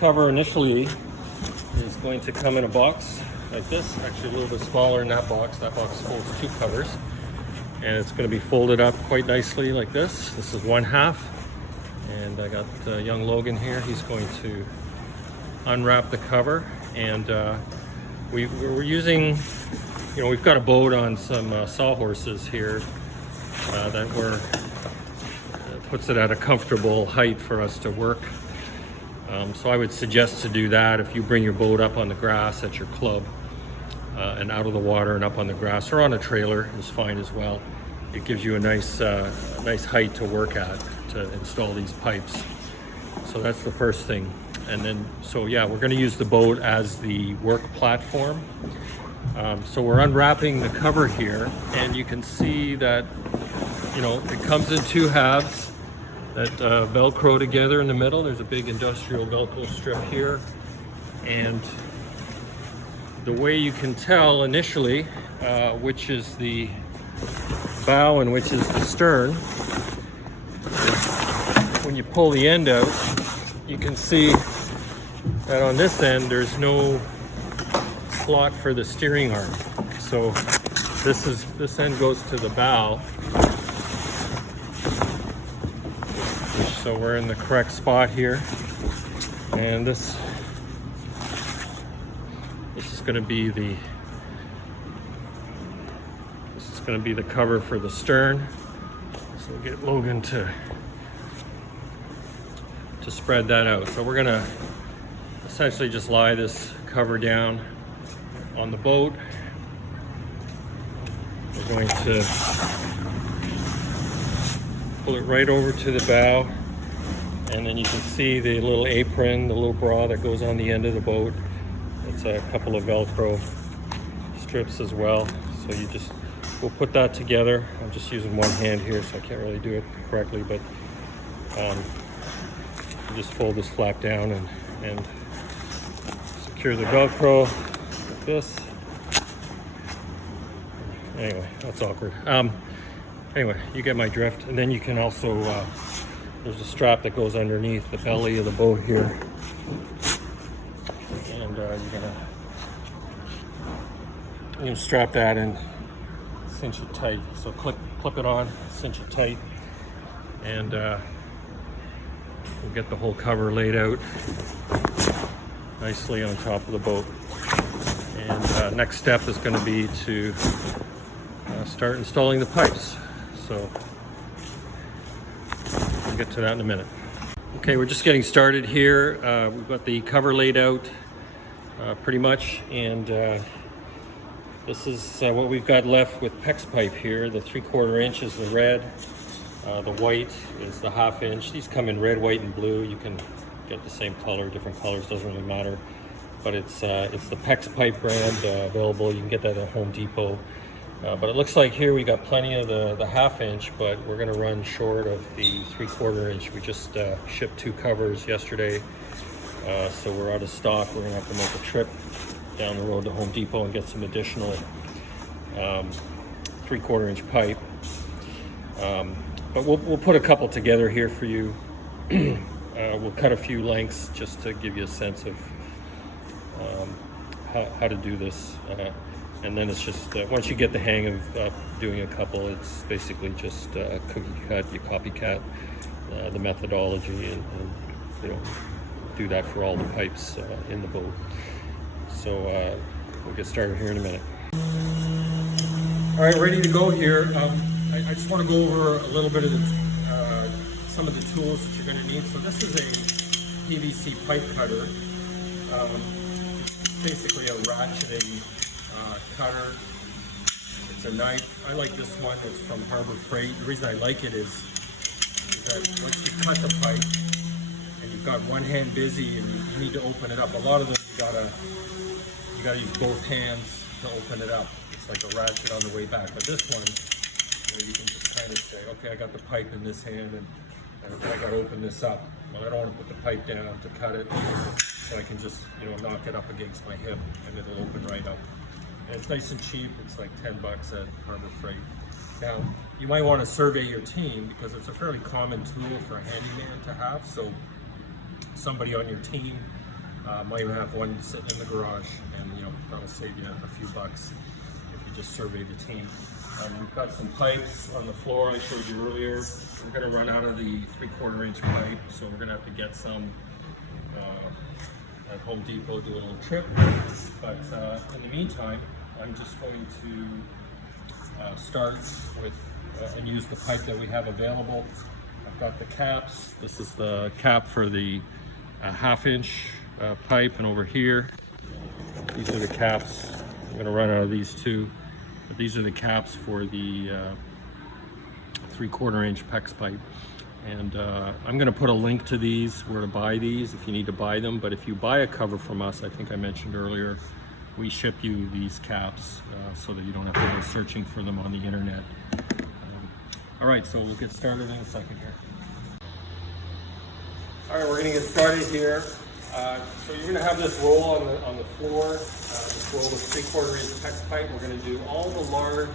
cover initially is going to come in a box like this, actually a little bit smaller than that box. That box holds 2 covers, and it's going to be folded up quite nicely like this. This is 1/2, and I got young Logan here. He's going to unwrap the cover, and we're using, you know, we've got a boat on some sawhorses here that puts it at a comfortable height for us to work. So I would suggest to do that if you bring your boat up on the grass at your club and out of the water and up on the grass, or on a trailer is fine as well. It gives you a nice height to work at to install these pipes. So that's the first thing. And then, so yeah, we're going to use the boat as the work platform. So we're unwrapping the cover here, and you can see that, you know, it comes in 2 halves that Velcro together in the middle. There's a big industrial Velcro strip here, and the way you can tell initially which is the bow and which is the stern, when you pull the end out, you can see that on this end there's no slot for the steering arm. So this end goes to the bow. So we're in the correct spot here, and this is going to be the cover for the stern. So we'll get Logan to spread that out. So we're going to essentially just lie this cover down on the boat. We're going to pull it right over to the bow, and then you can see the little apron, the little bra that goes on the end of the boat. It's a couple of Velcro strips as well. So we'll put that together. I'm just using one hand here, so I can't really do it correctly, but you just fold this flap down and secure the Velcro like this. Anyway, that's awkward. Anyway, you get my drift. And then you can also, there's a strap that goes underneath the belly of the boat here. And you can strap that and cinch it tight. So clip it on, cinch it tight, and we'll get the whole cover laid out nicely on top of the boat. And next step is going to be to start installing the pipes. So we'll get to that in a minute. Okay, we're just getting started here. We've got the cover laid out pretty much, and this is what we've got left with PEX pipe here. The 3/4 inch is the red, the white is the 1/2 inch. These come in red, white, and blue. You can get the same color, different colors, doesn't really matter. But it's the PEX pipe brand available. You can get that at Home Depot. But it looks like here we got plenty of the 1/2 inch, but we're going to run short of the 3/4 inch. We just shipped 2 covers yesterday, so we're out of stock. We're going to have to make a trip down the road to Home Depot and get some additional 3/4 inch pipe. But we'll put a couple together here for you. We'll cut a few lengths just to give you a sense of how to do this. And then it's just, once you get the hang of doing a couple, it's basically just cookie cut, you copycat the methodology, and you know, do that for all the pipes in the boat. So we'll get started here in a minute. All right, ready to go here. I just want to go over a little bit of some of the tools that you're going to need. So this is a PVC pipe cutter. It's basically a ratcheting cutter. It's a knife. I like this one. It's from Harbor Freight. The reason I like it is that once you cut the pipe and you've got one hand busy and you need to open it up, a lot of them you gotta use both hands to open it up. It's like a ratchet on the way back. But this one, you can just kind of say, okay, I got the pipe in this hand and I gotta open this up. Well, I don't want to put the pipe down to cut it, so I can just, knock it up against my hip and it'll open right up. And it's nice and cheap. It's like $10 at Harbor Freight. Now, you might want to survey your team because it's a fairly common tool for a handyman to have. So somebody on your team Might have one sitting in the garage, and that'll save you a few bucks if you just survey the team. We've got some pipes on the floor I showed you earlier. We're going to run out of the 3/4 inch pipe, so we're going to have to get some at Home Depot, do a little trip. But in the meantime, I'm just going to start with and use the pipe that we have available. I've got the caps. This is the cap for the 1/2 inch pipe, and over here, these are the caps. I'm going to run out of these two. But these are the caps for the 3/4 inch PEX pipe. And I'm going to put a link to these, where to buy these if you need to buy them. But if you buy a cover from us, I think I mentioned earlier, we ship you these caps so that you don't have to go searching for them on the internet. All right, so we'll get started in a second here. All right, we're going to get started here. So you're going to have this roll on the floor, this roll of 3/4 inch PEX pipe. We're going to do all the large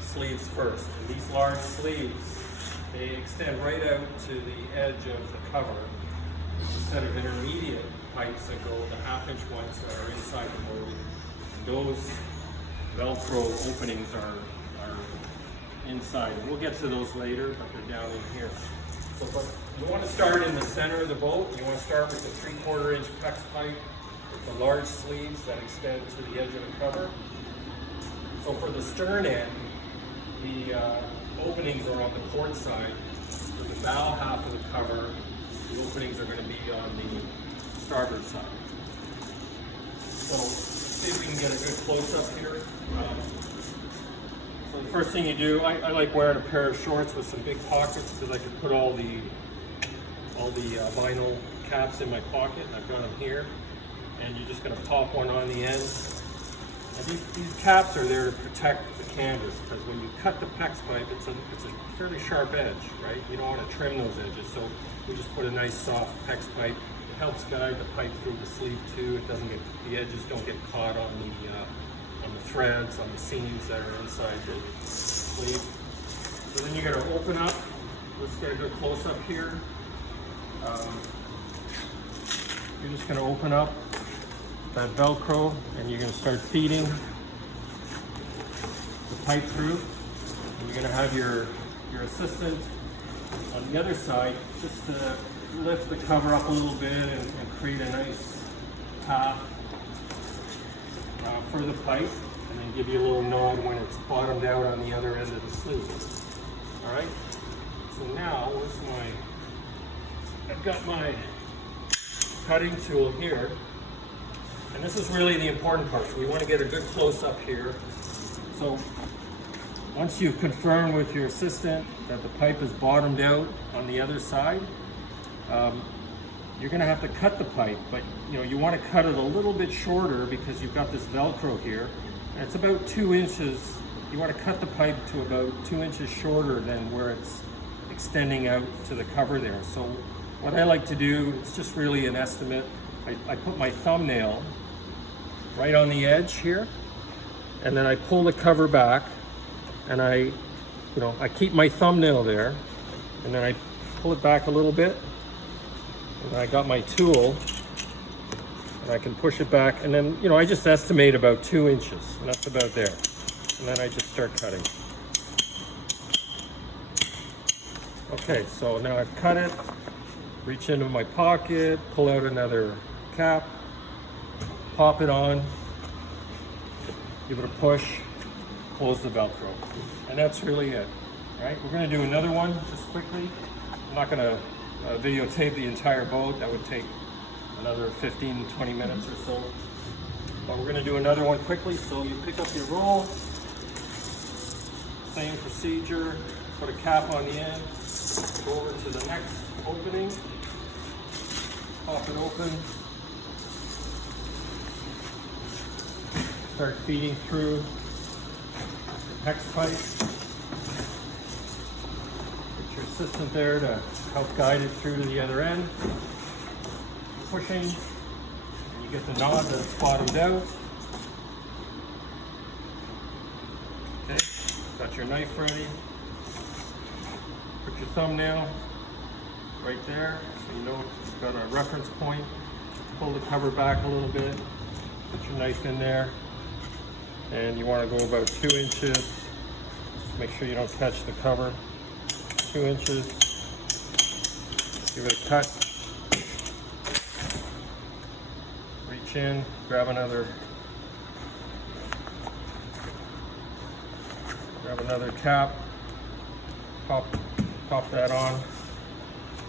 sleeves first. And these large sleeves, they extend right out to the edge of the cover. There's a set of intermediate pipes that go, the 1/2 inch ones that are inside the mold. Those Velcro openings are inside. We'll get to those later, but they're down in here. So, but you want to start in the center of the boat. You want to start with the 3/4 inch PEX pipe with the large sleeves that extend to the edge of the cover. So for the stern end, the openings are on the port side. For the bow half of the cover, the openings are going to be on the starboard side. So let's see if we can get a good close-up here. So the first thing you do, I like wearing a pair of shorts with some big pockets because I can put all the vinyl caps in my pocket. I've got them here, and you're just going to pop one on the end. And these caps are there to protect the canvas, because when you cut the PEX pipe, it's a fairly sharp edge, right? You don't want to trim those edges, so we just put a nice soft PEX pipe. It helps guide the pipe through the sleeve too. It doesn't get, the edges don't get caught on the threads, on the seams that are inside the sleeve. So then you're going to open up. Let's get a good close up here. You're just going to open up that Velcro, and you're going to start feeding the pipe through. And you're going to have your assistant on the other side just to lift the cover up a little bit and create a nice path for the pipe, and then give you a little nod when it's bottomed out on the other end of the sleeve. All right. So now, I've got my cutting tool here. And this is really the important part. So we want to get a good close-up here. So once you've confirmed with your assistant that the pipe is bottomed out on the other side, you're going to have to cut the pipe. But you want to cut it a little bit shorter because you've got this Velcro here. And it's about 2 inches. You want to cut the pipe to about 2 inches shorter than where it's extending out to the cover there. So what I like to do, it's just really an estimate. I put my thumbnail right on the edge here, and then I pull the cover back, and I keep my thumbnail there, and then I pull it back a little bit, and I got my tool, and I can push it back, and then I just estimate about 2 inches, and that's about there, and then I just start cutting. Okay, so now I've cut it, reach into my pocket, pull out another cap, pop it on, give it a push, close the Velcro, and that's really it. All right, we're going to do another one just quickly. I'm not going to videotape the entire boat. That would take another 15-20 minutes or so. But we're going to do another one quickly. So you pick up your roll, same procedure, put a cap on the end, go over to the next opening, pop it open, start feeding through the PEX pipe. Get your assistant there to help guide it through to the other end. Pushing, and you get the knot that's bottomed out. Okay, got your knife ready. Put your thumbnail right there, so you know you've got a reference point. Pull the cover back a little bit, put your knife in there, and you want to go about 2 inches. Just make sure you don't touch the cover. 2 inches. Give it a cut. Reach in, grab another cap, pop that on,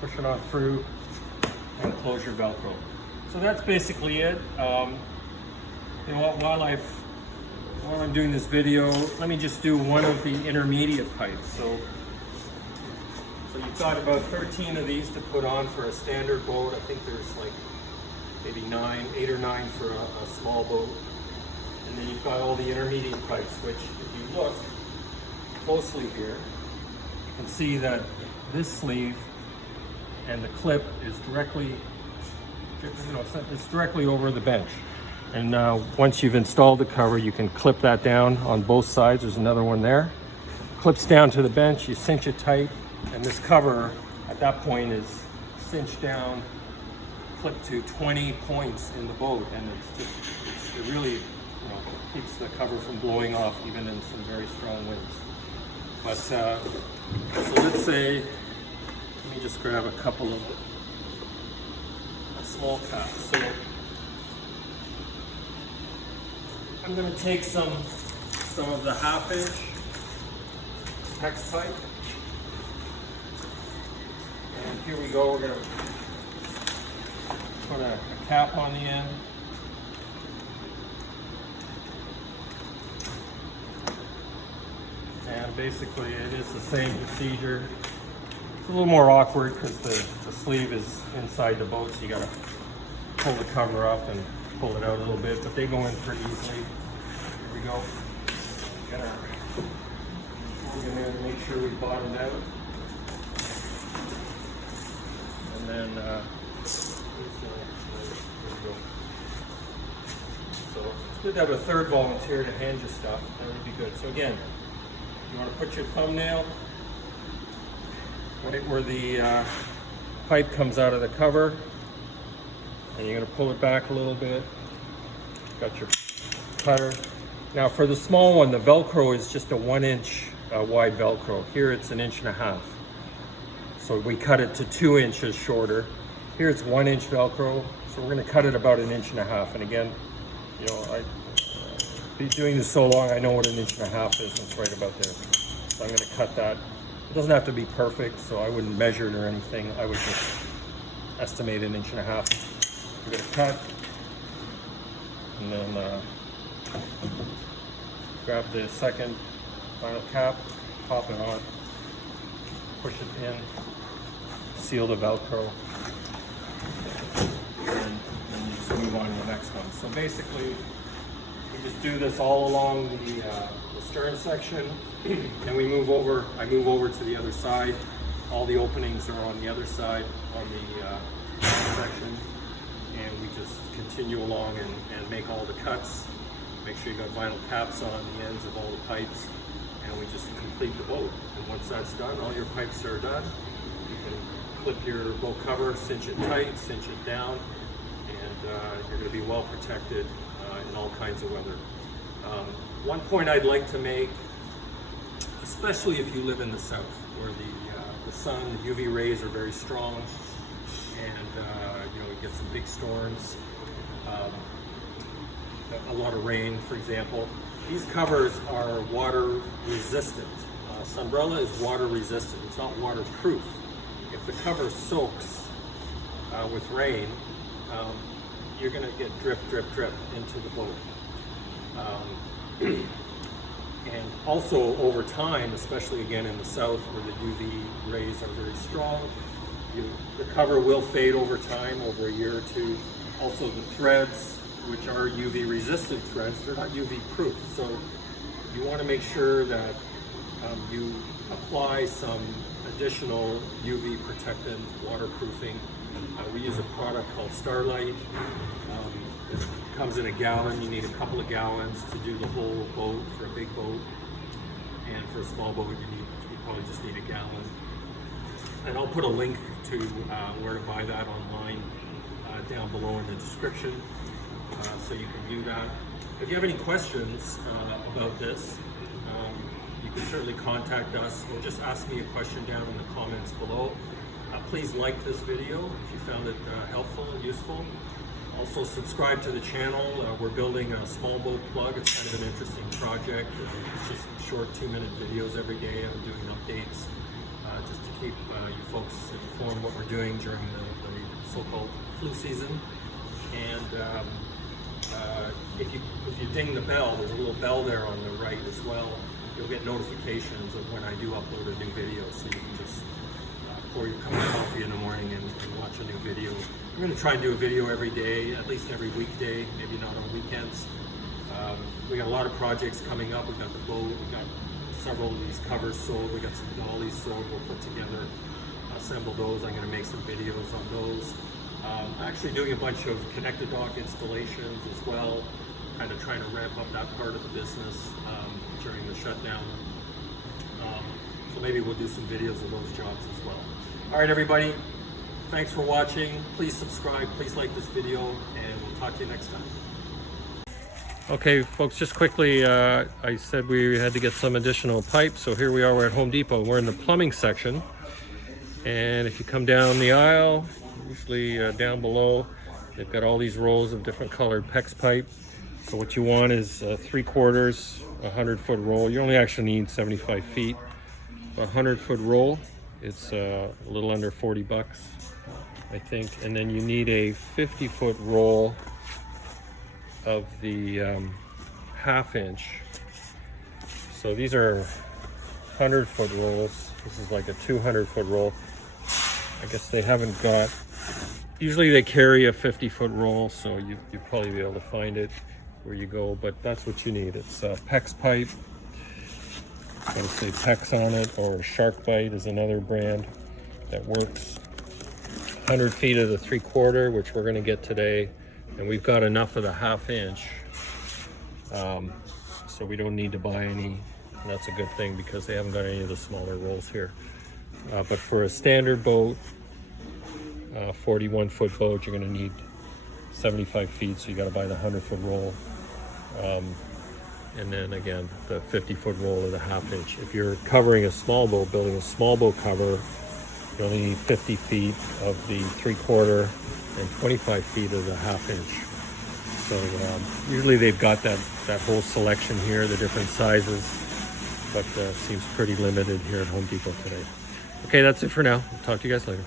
push it on through, and close your Velcro. So that's basically it. You know what, while I'm doing this video, let me just do one of the intermediate pipes. So you've got about 13 of these to put on for a standard boat. I think there's like maybe 8 or 9 for a small boat. And then you've got all the intermediate pipes, which if you look closely here, you can see that this sleeve and the clip is directly, it's directly over the bench. And once you've installed the cover, you can clip that down on both sides. There's another one there. Clips down to the bench, you cinch it tight, and this cover at that point is cinched down, clipped to 20 points in the boat, and it really keeps the cover from blowing off even in some very strong winds. But so let's say, let me just grab a couple of small caps. So I'm going to take some of the 1/2 inch hex pipe, and here we go. We're going to put a cap on the end. And basically it is the same procedure. It's a little more awkward because the sleeve is inside the boat, so you got to pull the cover up and pull it out a little bit, but they go in pretty easily. Here we go. We're going to make sure we bottom out. And then there we go. So it's good to have a third volunteer to hand you stuff. That would be good. So again, you want to put your thumbnail right where the pipe comes out of the cover, and you're going to pull it back a little bit. Got your cutter. Now for the small one, the Velcro is just a 1 inch wide Velcro. Here it's 1.5 inches. So we cut it to 2 inches shorter. Here it's 1 inch Velcro, so we're going to cut it about 1.5 inches. And again, you know, I've been doing this so long, I know what 1.5 inches is. It's right about there. So I'm going to cut that. It doesn't have to be perfect, so I wouldn't measure it or anything. I would just estimate 1.5 inches. We're going to cut, and then grab the second final cap, pop it on, push it in, seal the Velcro, and then you just move on to the next one. So basically, we just do this all along the stern section, and we move over. I move over to the other side. All the openings are on the other side on the section, and we just continue along and make all the cuts. Make sure you got vinyl caps on the ends of all the pipes, and we just complete the boat. And once that's done, all your pipes are done. You can clip your boat cover, cinch it tight, cinch it down, and you're going to be well protected in all kinds of weather. One point I'd like to make, especially if you live in the south, where the sun, the UV rays are very strong, and you know, you get some big storms, a lot of rain, for example. These covers are water resistant. Sunbrella is water resistant. It's not waterproof. If the cover soaks with rain, you're going to get drip, drip, drip into the boat. And also over time, especially again in the south where the UV rays are very strong, the cover will fade over time, over a year or two. Also the threads, which are UV resistant threads, they're not UV proof. So you want to make sure that you apply some additional UV protectant waterproofing. We use a product called Starlight. It comes in a gallon. You need a couple of gallons to do the whole boat for a big boat, and for a small boat you probably just need a gallon. And I'll put a link to where to buy that online down below in the description, so you can do that. If you have any questions about this, you can certainly contact us or just ask me a question down in the comments below. Please like this video if you found it helpful and useful. Also subscribe to the channel. We're building a small boat plug. It's kind of an interesting project. It's just short 2-minute videos every day. I'm doing updates just to keep you folks informed what we're doing during the so-called flu season. And if you ding the bell, there's a little bell there on the right as well. You'll get notifications of when I do upload a new video, so you can just pour your cup of coffee in the morning and watch a new video. I'm going to try and do a video every day, at least every weekday, maybe not on weekends. We got a lot of projects coming up. We got the boat, we got several of these covers sold, we got some dollies sold. We'll put together, assemble those. I'm going to make some videos on those. Actually doing a bunch of connected dock installations as well, kind of trying to ramp up that part of the business during the shutdown. So maybe we'll do some videos of those jobs as well. All right, everybody, thanks for watching. Please subscribe, please like this video, and we'll talk to you next time. Okay, folks, just quickly, I said we had to get some additional pipe, so here we are, we're at Home Depot. We're in the plumbing section, and if you come down the aisle, usually down below, they've got all these rolls of different colored PEX pipe. So what you want is 3/4, 100-foot roll. You only actually need 75 feet. A 100-foot roll, it's a little under 40 bucks, I think. And then you need a 50-foot roll of the 1/2 inch. So these are 100-foot rolls. This is like a 200-foot roll. I guess they haven't got, usually they carry a 50-foot roll, so you'll probably be able to find it where you go, but that's what you need. It's PEX pipe. It's going to say PEX on it, or SharkBite is another brand that works. 100 feet of the 3/4, which we're going to get today, and we've got enough of the 1/2 inch, so we don't need to buy any. And that's a good thing because they haven't got any of the smaller rolls here. But for a standard boat, 41-foot boat, you're going to need 75 feet, so you got to buy the 100-foot roll. And then again, the 50-foot roll of the 1/2 inch. If you're covering a small boat, building a small boat cover, you only need 50 feet of the 3/4 and 25 feet of the 1/2 inch. So usually they've got that whole selection here, the different sizes, but seems pretty limited here at Home Depot today. Okay, that's it for now. I'll talk to you guys later.